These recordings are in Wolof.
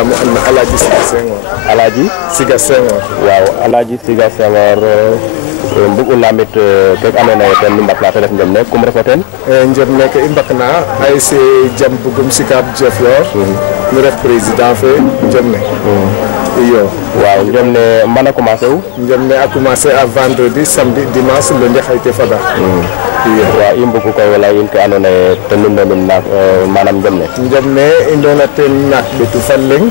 jamu an Alaji Siga Senghor. Alaji Siga Senghor. waaw Alaji Siga Senghor mbugu lamit kek andona ye ten nu mbatna te ref njom ne kum refo ten njom ne ke i mbakna ay se jam bugum Sicap Diofior nu ref président fe njom ne iyo waaw njom ne mbana commencé u njom ne a commencé à vendredi samedi dimanche lundi xayte fada iyo waaw i mbugu koy wala in ke andona ye ten nu ndonum naak manam njom ne i ndona ten naak ɓetu fa leŋ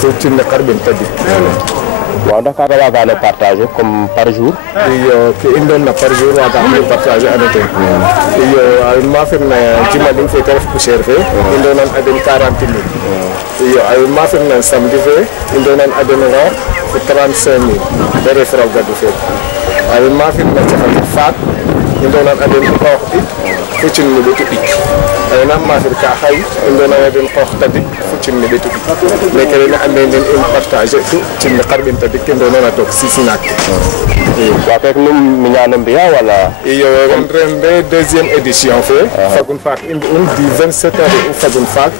fo cinne xarɓen tadik waaw ndax kaaga waagano partager comme par jour iyo ke i ndonna par jour waagaxamo partager ano ten iyo ma firna jimaling fe te ref poussière fe i ndonan a den 40 000 iyo ma firna samedi fe i ndonan a den ngor fo 35 000 te ref raw gadu fe ma firna caxat faak i ndonan a den xoox ɗik fo cin ne ɓetu ɗik nam ma fir ka xay i ndonan a den xoox tadik fo cin ne ɓetu ɗik meke rena ande den in partager tu cin ne xarɓen tadik ke ndonan a took 6 naak waaw kek num miñano mbiya wala iyo ren deuxième édition fe fagun faak i mbi'un du 27 heures u fagun faak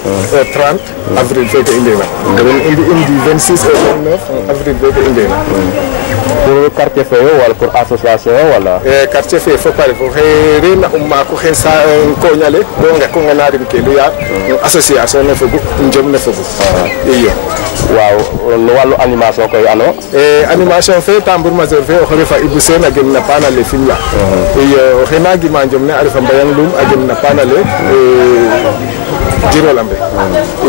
30 avril feke i ndena ren i mbi'un du 26 au 29 avril feke i ndena pour quartier fe yo wala pour association wala quartier fe fop a ref oxe rena maak oxe sa koñale bo ngekonga na rim ke luya association ne fogu njom ne fogu iyo waaw no walu animation koy ano animation fe tambour majeur fe oxe refa Ibou Sene a gen na paanale Fimela iyo oxe na gima njom ne a refa Mbayang Loum a gen na paanale Djirol Ambe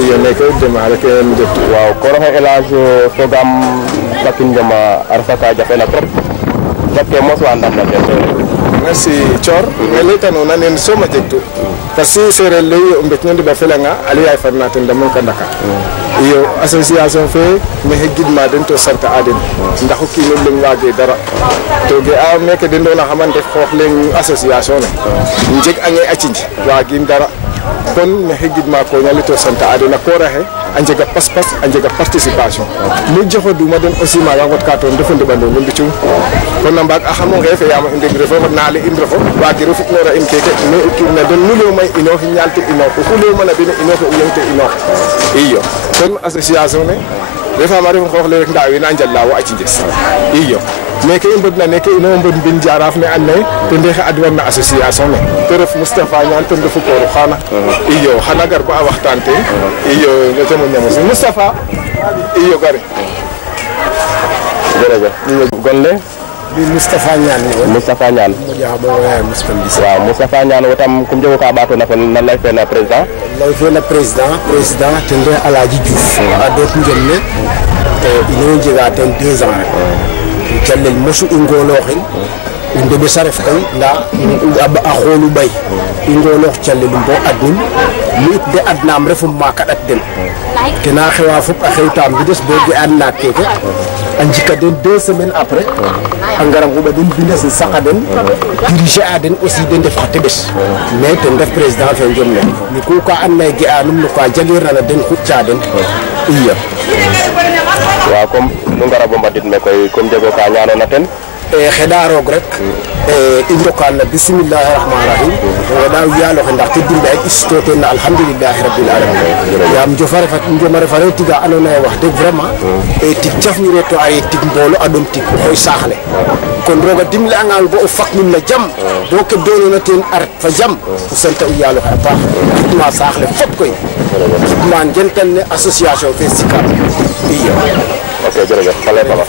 iyo neke démarrer ke njot waaw ko refe Elage fogam sakin njoma a refa ka jafena trop jake mos wa ndam na ten merci Thior me leytanona nen soom a jegtu parce que sereer ley o mbecno ndiɓa felanga ali yaay farna ten damon ka Ndakar iyo association fe maxey gidma den to sant a den ndax o kiino leŋ waage dara to ge'a meke den ndona xaman ref xoox leŋ association ne jeg ange a cinj waagim dara kon maxey gidma koñale to sant a den a kooraxe a njega pas-pas a njega participation mu joxoduma den aussi maaga ngot ka to ndefo ndeɓandong o mbicum kon a mbaag a xamo ngeefe yaam i ndeg refo naale in refo waagiro fitnoora in keke mais o kiin na den nu leyuma inoox ñaal te inoox oxu leyuma na den inooxe o leŋ te inoox iyo kon association ne refama ref xoox le rek nda wena njala wo a cinjes iyo meke i mbodna neke ino mbod mbin Jaraaf ne and naye ten ndexe adwan na association ne te ref Moustapha Niane ten refu kooru xaana iyo xana gar ba a waxtaan te iyo nete mo ñamos Moustapha iyo gare jërëjëf gonle bi Moustapha Niane Moustapha Niane waaw Moustapha Niane wotam kum jogo ka ɓaatona fo na lay fe na président lay fe na président ten re Alaji Diouf a doot njom ne ino jega ten 2 ans rek calel mosu i ngolooxin i ndeɓes a ref koy nda a xoolu ɓay i ngoloox calelum bo adnin mi it de adnaam refum maaka ɗat den kena xewa fop a xewtaam mbides bo ge'an naak keke a njika den 2 semaines après a ngara nguɓa den mbines saqa den diriger a den aussi den ndef xa teɓes mais ten ref président fe njom ne mi ku ka and naye ge'anum no ka jagirna na den xutca den iyo waaw comme nu ngara bo mbadid me koy comme jego ka ñaanona ten xeɗa roog rek i ndokaan na bisimilahi rahmani rahim xeɗa yaaloxe ndax te dimba ek i suto ten na alhamdulilahi rabil alamin yaam njoma refa re tiga andoona yee wax deg vraiment tig jafnire to a ye tig mboolo a ɗom tig oxoy saax le kon roog a dimle'angaan bo o faknin na jam bo ke doonona teen a ret fa jam o santa o yaaloxe a paax xidma saax le fop koy xidma ngentan ne association fe Sicap iyo ok jërëjëf xale baba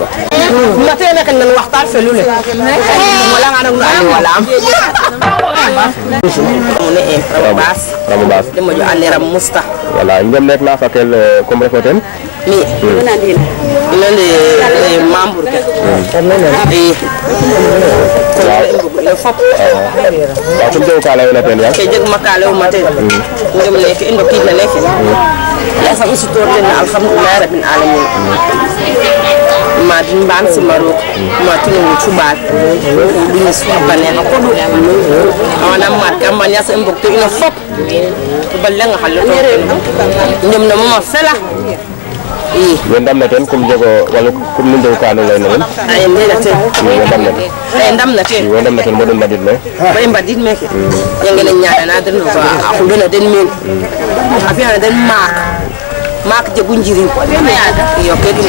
mate nek nan waxtaan fe lule wala nga nak ali wala am ne e Ramou Bass demo jo ande ram musta voilà ngem nek na fakel comme refoten ni nande membre ke le fop waaw kum jogo ka leyona ten yaam ke jeg makale o mate ngem leke indo kid na leke ya sa usutor den alhamdulillah rabbil alamin ma din ban si maro ma tinu chubat du ni subane ko du ana mat kam man ya sa mbokto ina fop to balle nga halu ñom na ma fela we ndam na ten kum jogo wala kum nu jogo ka no lay na ay ndena ten ay ndam na ten we ndam na ten modon badid me bay badid me ke ngene nyaana na den fa akulu na den min afia den mak maak jegu njiriñ iyo ke dum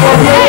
Thank you.